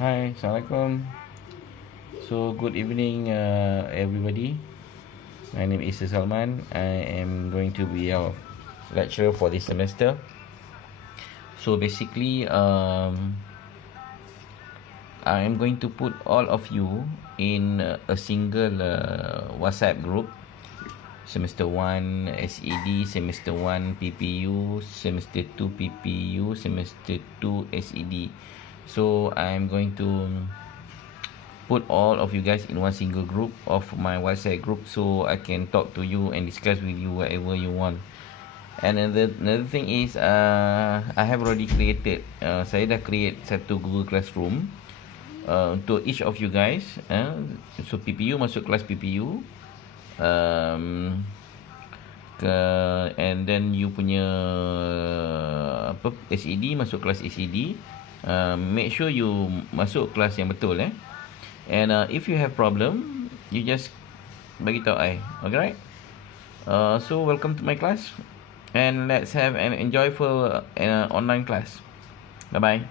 Hi, Assalamualaikum. So, good evening, everybody. My name is Salman. I am going to be your lecturer for this semester. So, basically, I am going to put all of you in a single WhatsApp group. Semester 1 SED, Semester 1 PPU, Semester 2 PPU, Semester 2 SED. So, I am going to put all of you guys in one single group of my WhatsApp group so I can talk to you and discuss with you whatever you want. And another thing is I have already created saya dah create satu Google Classroom untuk each of you guys. So PPU masuk kelas PPU, and then you punya SED masuk kelas SED. Make sure you masuk kelas yang betul And if you have problem, you just bagi tahu I. Okay, right? So welcome to my class, and let's have an enjoyable online class. Bye bye.